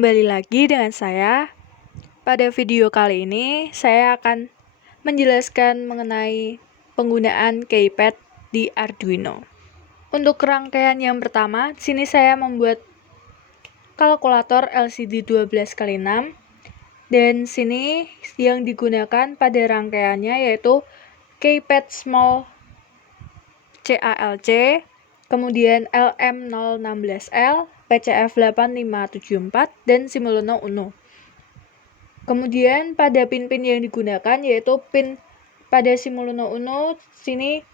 Kembali lagi dengan saya. Pada video kali ini, saya akan menjelaskan mengenai penggunaan keypad di Arduino. Untuk rangkaian yang pertama, di sini saya membuat kalkulator LCD 12x6 dan sini yang digunakan pada rangkaiannya yaitu keypad small CALC, kemudian LM016L, PCF8574, dan Simoleon Uno. Kemudian pada pin-pin yang digunakan yaitu pin pada Simoleon Uno, sini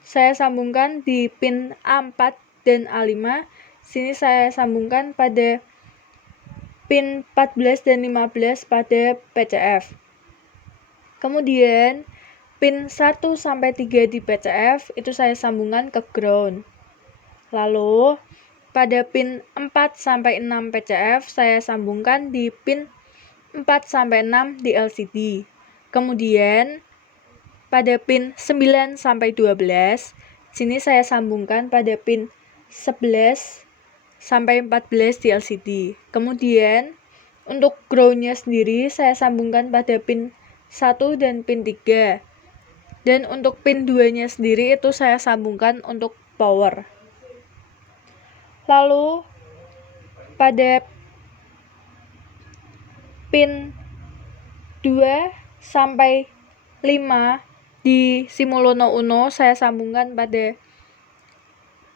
saya sambungkan di pin A4 dan A5. Sini saya sambungkan pada pin 14 dan 15 pada PCF. Kemudian pin 1 sampai 3 di PCF itu saya sambungkan ke ground. Lalu pada pin 4 sampai 6 PCF saya sambungkan di pin 4 sampai 6 di LCD. Kemudian pada pin 9 sampai 12 sini saya sambungkan pada pin 11 sampai 14 di LCD. Kemudian untuk groundnya sendiri saya sambungkan pada pin 1 dan pin 3. Dan untuk pin 2-nya sendiri itu saya sambungkan untuk power. Lalu pada pin 2 sampai 5 di Simoleon Uno saya sambungkan pada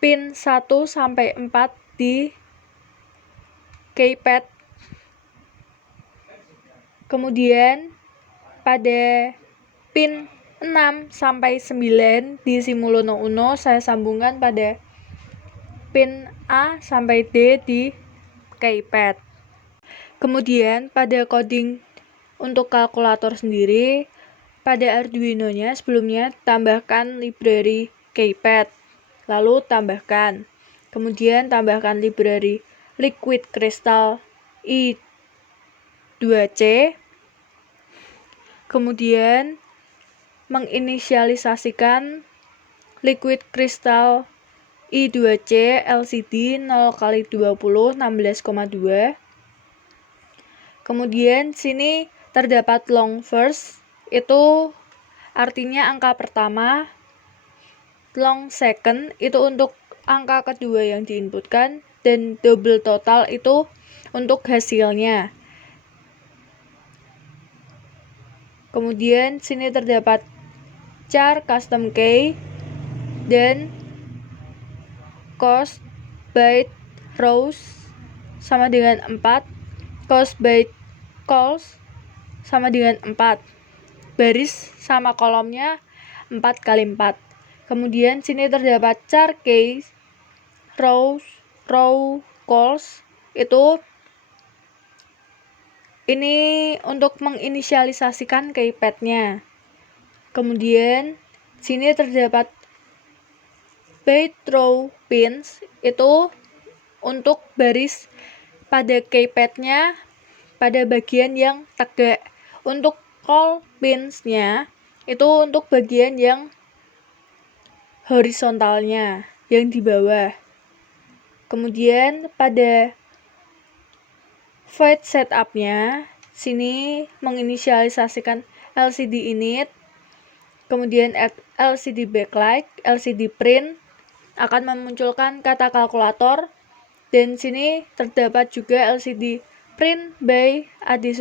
pin 1 sampai 4 di keypad. Kemudian pada pin 6 sampai 9 di Simoleon Uno saya sambungkan pada pin A sampai D di keypad. Kemudian pada coding untuk kalkulator sendiri, pada Arduino-nya sebelumnya tambahkan library keypad, lalu tambahkan. Kemudian tambahkan library Liquid Crystal I2C. Kemudian menginisialisasikan Liquid Crystal I2C LCD 0x20 16,2. Kemudian sini terdapat long first, itu artinya angka pertama. Long second itu untuk angka kedua yang diinputkan, dan double total itu untuk hasilnya. Kemudian sini terdapat char custom key dan cost byte rows sama dengan 4, cost byte calls sama dengan 4, baris sama kolomnya 4x4. Kemudian sini terdapat char key row calls, itu ini untuk menginisialisasikan keypadnya. Kemudian sini terdapat byte row pins, itu untuk baris pada keypadnya pada bagian yang tegak. Untuk call pins-nya itu untuk bagian yang horizontalnya, yang di bawah. Kemudian pada void setup-nya sini menginisialisasikan LCD init, kemudian LCD backlight, LCD print akan memunculkan kata kalkulator, dan sini terdapat juga LCD print by Adi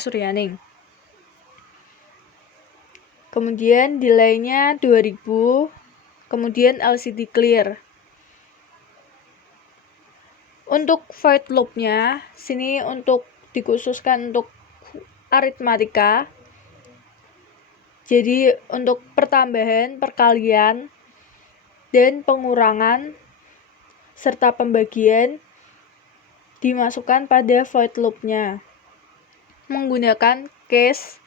Suryaning. Kemudian delay-nya 2000, kemudian LCD clear. Untuk void loop-nya sini untuk dikhususkan untuk aritmatika. Jadi untuk pertambahan, perkalian, dan pengurangan serta pembagian dimasukkan pada void loop-nya menggunakan case.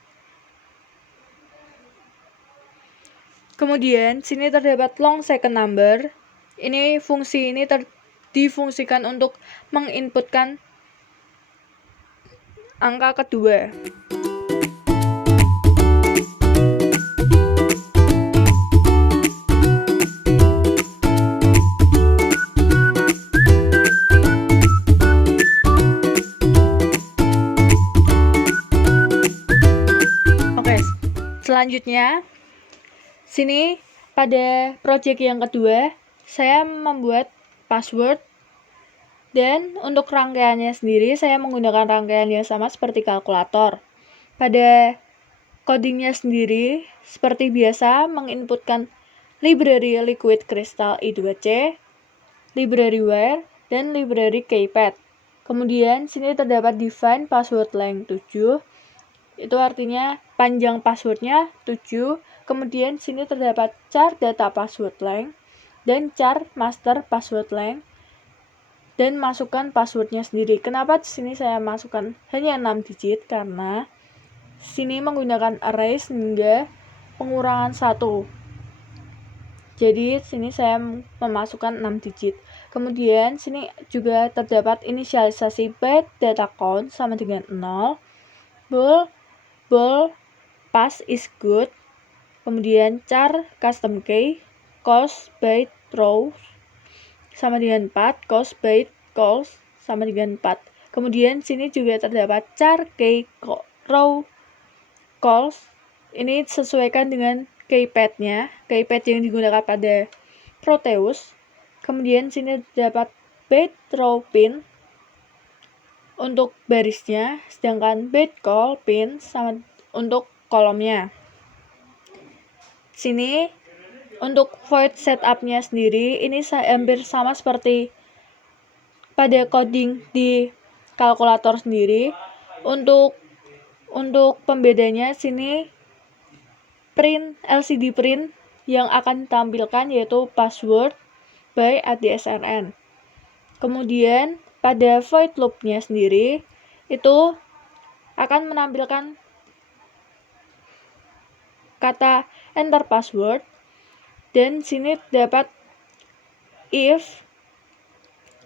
Kemudian sini terdapat long second number. Fungsi ini difungsikan untuk menginputkan angka kedua. Selanjutnya, sini pada project yang kedua, saya membuat password. Dan untuk rangkaiannya sendiri, saya menggunakan rangkaian yang sama seperti kalkulator. Pada codingnya sendiri, seperti biasa, menginputkan library liquid crystal I2C, library where, dan library keypad. Kemudian, sini terdapat define password length 7. Itu artinya panjang passwordnya 7. Kemudian, sini terdapat char data password length dan char master password length. Dan masukkan passwordnya sendiri. Kenapa di sini saya masukkan hanya 6 digit? Karena sini menggunakan array sehingga pengurangan 1. Jadi sini saya memasukkan 6 digit. Kemudian sini juga terdapat inisialisasi byte data count sama dengan 0. Bool pass is good. Kemudian char custom key cost byte row sama dengan 4, cost byte calls sama dengan 4. Kemudian sini juga terdapat char key row calls. Ini sesuaikan dengan keypad-nya, keypad yang digunakan pada Proteus. Kemudian sini terdapat byte row pin untuk barisnya, sedangkan byte call pin sama untuk kolomnya. Sini untuk void setup-nya sendiri, ini hampir sama seperti pada coding di kalkulator sendiri. Untuk pembedanya sini print LCD print yang akan ditampilkan yaitu password by ADSRN. Kemudian pada void loop-nya sendiri itu akan menampilkan kata enter password. Dan sini dapat if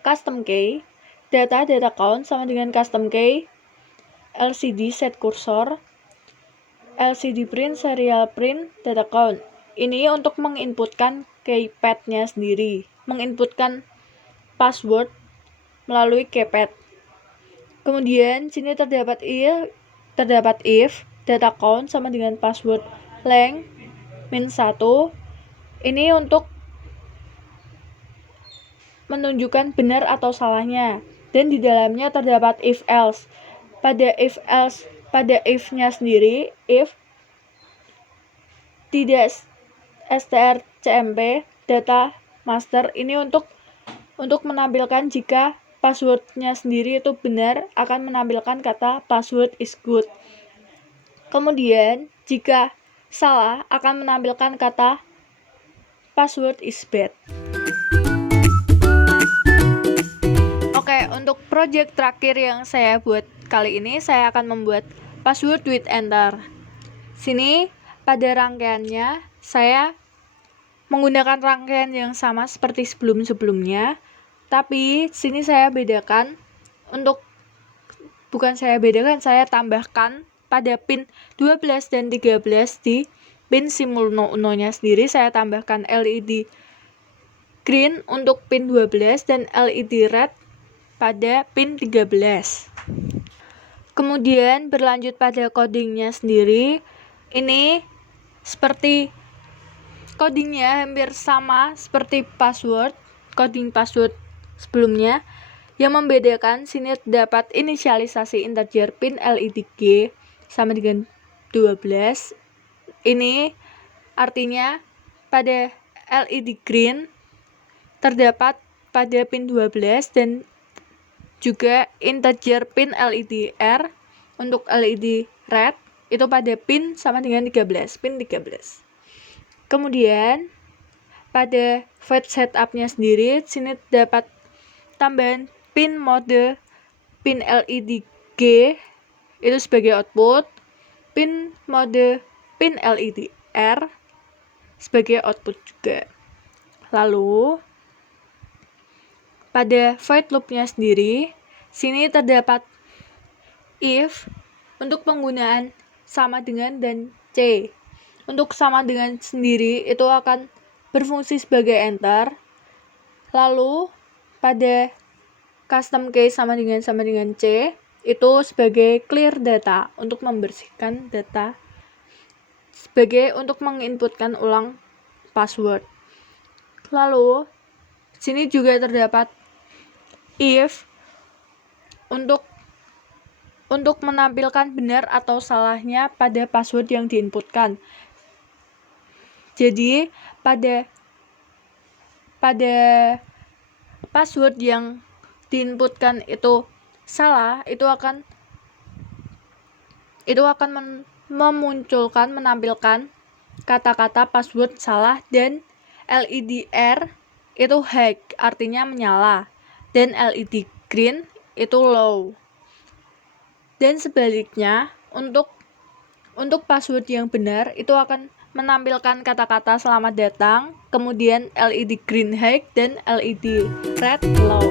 custom key data count sama dengan custom key LCD set cursor LCD print serial print data count. Ini untuk menginputkan keypad-nya sendiri, menginputkan password melalui keypad. Kemudian sini terdapat if data count sama dengan password length -1. Ini untuk menunjukkan benar atau salahnya. Dan di dalamnya terdapat if else. Pada if-nya sendiri, if tidak strcmp data master, ini untuk menampilkan jika passwordnya sendiri itu benar, akan menampilkan kata password is good. Kemudian jika salah akan menampilkan kata password is bad. Oke, untuk project terakhir yang saya buat kali ini, saya akan membuat password with enter. Sini pada rangkaiannya saya menggunakan rangkaian yang sama seperti sebelum-sebelumnya, tapi sini saya bedakan saya tambahkan pada pin 12 dan 13 di pin Simulno Uno-nya sendiri, saya tambahkan LED green untuk pin 12 dan LED red pada pin 13. Kemudian berlanjut pada codingnya sendiri, ini seperti codingnya hampir sama seperti coding password sebelumnya. Yang membedakan sini terdapat inisialisasi integer pin LED G sama dengan 12. Ini artinya pada LED green terdapat pada pin 12 dan juga integer pin LED R untuk LED red itu pada pin sama dengan 13, pin 13. Kemudian pada void setup-nya sendiri, sini terdapat tambahan pin mode pin LED G itu sebagai output, pin mode pin LED R sebagai output juga. Lalu pada void loop-nya sendiri, sini terdapat if untuk penggunaan sama dengan dan C. Untuk sama dengan sendiri itu akan berfungsi sebagai enter. Lalu pada custom case sama dengan C itu sebagai clear data untuk membersihkan data sebagai untuk menginputkan ulang password. Lalu sini juga terdapat if untuk menampilkan benar atau salahnya pada password yang diinputkan. Jadi pada password yang diinputkan itu salah, itu akan menampilkan kata-kata password salah, dan LEDR itu high, artinya menyala, dan LED green itu low. Dan sebaliknya, untuk password yang benar itu akan menampilkan kata-kata selamat datang, kemudian LED green high dan LED red low.